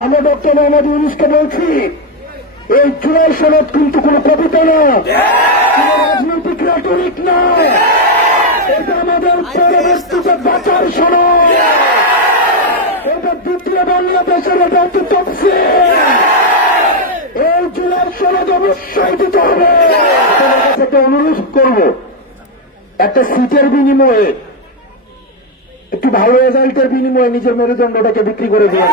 আমরা ডক্টর মোহাম্মদ ইউনূসকে বলছি, এই জুলাই সনদ কিন্তু কোন কবিতা না, কোন রাজনৈতিক রেটরিক না, এটা আমাদের পরবর্তীতে বাঁচার সনদ। এটা দ্বিতীয় বাংলাদেশের, এটা হচ্ছে তফসিল। এই জুলাই সনদ অবশ্যই দিতে হবে। আপনাদের কাছে একটা অনুরোধ করব, একটা সিটের বিনিময়ে, একটু ভালো রেজাল্টের বিনিময়ে নিজের মেরুদণ্ডটাকে বিক্রি করে দিন।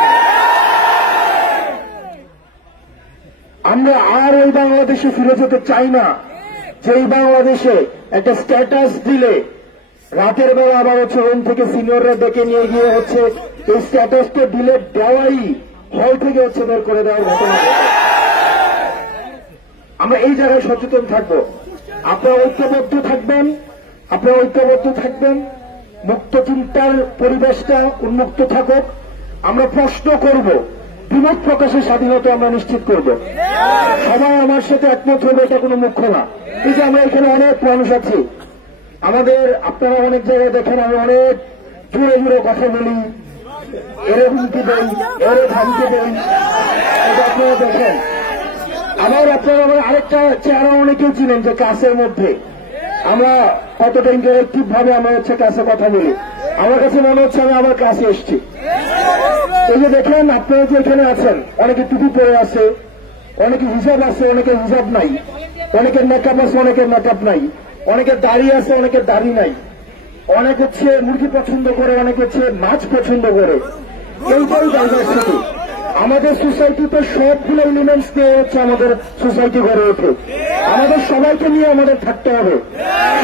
আমরা আর ওই বাংলাদেশে ফিরে যেতে চাই না, যেই বাংলাদেশে একটা স্ট্যাটাস দিলে রাতের বেলা আবার হচ্ছে হোম থেকে সিনিয়ররা ডেকে নিয়ে গিয়ে হচ্ছে এই স্ট্যাটাসটা দিলে দেওয়াই হল থেকে হচ্ছে বের করে দেওয়ার ঘটনা। আমরা এই জায়গায় সচেতন থাকবো। আপনারা ঐক্যবদ্ধ থাকবেন, আপনারা ঐক্যবদ্ধ থাকবেন। মুক্ত চিন্তার পরিবেশটা উন্মুক্ত থাকুক। আমরা প্রশ্ন করব, বিমত প্রকাশের স্বাধীনতা আমরা নিশ্চিত করব। সবাই আমার সাথে একমত হবে, এটা কোনো মুখ্য না। এই যে আমরা এখানে অনেক মানুষ আছি, আমাদের আপনারা অনেক জায়গায় দেখেন আমি অনেক জোরে জোরে কথা বলি, এরে হুমকি দেই, এরে ধমকি দেই, এটা আপনারা দেখেন। আবার আপনারা আবার আরেকটা চেহারা অনেকেও চিনেন যে ক্লাসের মধ্যে আমরা কতটা ইন্টারেক্টিভ ভাবে আমরা হচ্ছে ক্লাসে কথা বলি। আমার কাছে মনে হচ্ছে আমি আবার ক্লাসে এসছি। এই যে দেখেন আপনারা যে এখানে আছেন, অনেকে টুপি পরে আছে, অনেকে হিজাব আছে, অনেকের হিজাব নাই, অনেকের মেকআপ আছে, অনেকের মেকআপ নাই, অনেকের দাড়ি আছে, অনেকের দাড়ি নাই, অনেক হচ্ছে মুরগি পছন্দ করে, অনেক হচ্ছে মাছ পছন্দ করে। এইটাই ডাইভার্সিটি। আমাদের সোসাইটিতে সবগুলো এলিমেন্টস নিয়ে হচ্ছে আমাদের সোসাইটি গড়ে ওঠে। আমাদের সবাইকে নিয়ে আমাদের থাকতে হবে,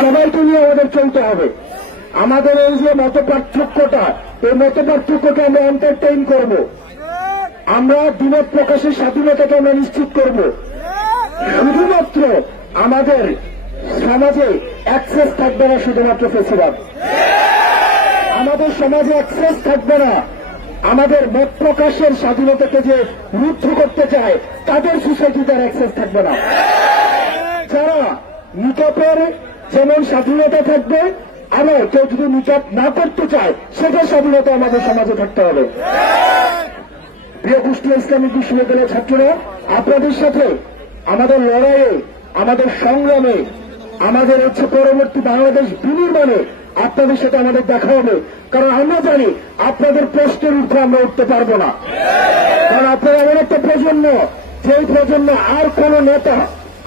সবাইকে নিয়ে আমাদের চলতে হবে। আমাদের এই যে মত পার্থক্যটা, এই মত পার্থক্যকে আমরা এন্টারটেইন করব। আমরা বিমত প্রকাশের স্বাধীনতাকে আমরা নিশ্চিত করব। শুধুমাত্র আমাদের সমাজে অ্যাক্সেস থাকবে না শুধুমাত্র ফেসিবাদ, আমাদের সমাজে অ্যাক্সেস থাকবে না আমাদের মত প্রকাশের স্বাধীনতাকে যে রুদ্ধ করতে চায় তাদের সোসাইটিতে অ্যাক্সেস থাকবে না। যারা নিকাপের যেমন স্বাধীনতা থাকবে, আবার কেউ যদি নিকাপ না করতে চায় সেটার স্বাধীনতা আমাদের সমাজে থাকতে হবে। প্রিয় কুষ্টিয়া ইসলামিক বিশ্ববিদ্যালয়ের ছাত্ররা, আপনাদের সাথে আমাদের লড়াইয়ে, আমাদের সংগ্রামে, আমাদের হচ্ছে পরবর্তী বাংলাদেশ বিনির্মাণে আপনাদের সাথে আমাদের দেখা হবে। কারণ আমরা জানি আপনাদের প্রশ্নের ঊর্ধ্বে আমরা উঠতে পারবো না। কারণ আপনারা এমন একটা প্রজন্ম, যেই প্রজন্ম আর কোন নেতা,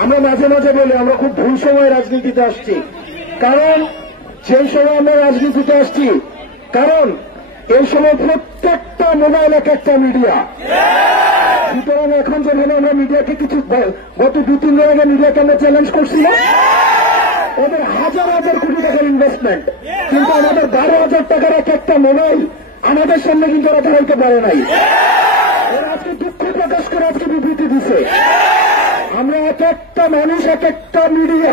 আমরা মাঝে মাঝে বলি আমরা খুব ভুল সময় রাজনীতিতে আসছি। কারণ সেই সময় আমরা রাজনীতিতে আসছি, কারণ এই সময় প্রত্যেকটা মোবাইল এক একটা মিডিয়া। সুতরাং এখন যেখানে আমরা মিডিয়াকে কিছু গত 2-3 দিন আগে মিডিয়াকে আমরা চ্যালেঞ্জ করছিলাম, ওদের হাজার হাজার কোটি টাকার ইনভেস্টমেন্ট, কিন্তু আমাদের 12,000 টাকার এক একটা মোবাইল আমাদের সামনে কিন্তু ওরা দেখাইতে পারে নাই। ওরা আজকে দুঃখ প্রকাশ করে আজকে বিবৃতি দিছে। আমরা এক একটা মানুষ, এক একটা মিডিয়া,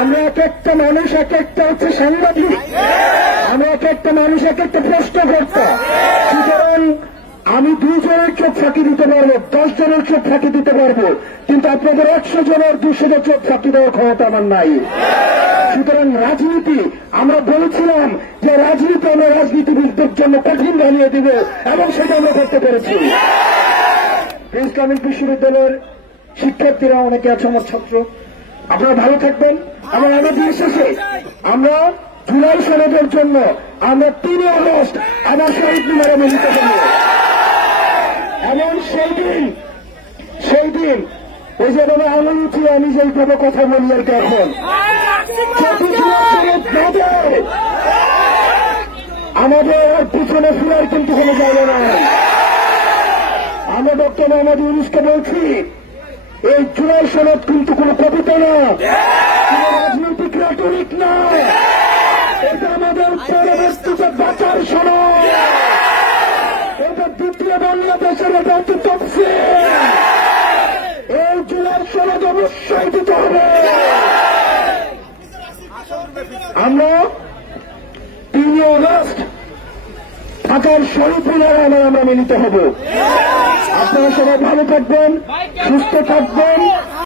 আমরা এক একটা মানুষ, এক একটা হচ্ছে সাংবাদিক, আমরা এক একটা মানুষ, এক একটা প্রশ্নকর্তা। সুতরাং আমি 2 জনের চোখ ফাঁকি দিতে পারবো, 10 জনের চোখ ফাঁকি দিতে পারবো, কিন্তু আপনাদের 100 জনের 200 জন চোখ ফাঁকি দেওয়ার ক্ষমতা আমার নাই। সুতরাং রাজনীতি, আমরা বলেছিলাম যে রাজনীতি আমরা রাজনীতিবিদদের জন্য কঠিন বানিয়ে দিব, এবং সেটা আমরা করতে পেরেছি। ইসলামিক বিশ্ববিদ্যালয়ের শিক্ষার্থীরা অনেকে আছে আমার ছাত্র, আপনারা ভালো থাকবেন। এবং আমাদের শেষে আমরা জুলাই সনদের জন্য আমরা 3 আগস্ট আবার শহীদ মিনারে মিলিত হব। এমন সেই দিন ওই যে আমি আঙুল উঠিয়ে আমি যেইভাবে কথা বলি আর কি, এখন আমাদের আর পিছনে ফিরার কিন্তু কোনো জায়গা নাই। আমরা ডক্টর মোহাম্মদ ইউনূসকে বলছি, এই জুলাই সনদ কিন্তু কোন কবিতা না, কোন রাজনৈতিক রেটরিক না, এটা আমাদের পরবর্তীতে বাঁচার সনদ। এটা দ্বিতীয় বাংলাদেশের, এটা হচ্ছে তফসিল। এই জুলাই সনদ অবশ্যই দিতে হবে। আমরা 3 আগস্ট ঢাকার শহীদ মিনারে আমরা মিলিত হব। আপনারা সবাই ভালো থাকবেন, সুস্থ থাকবেন।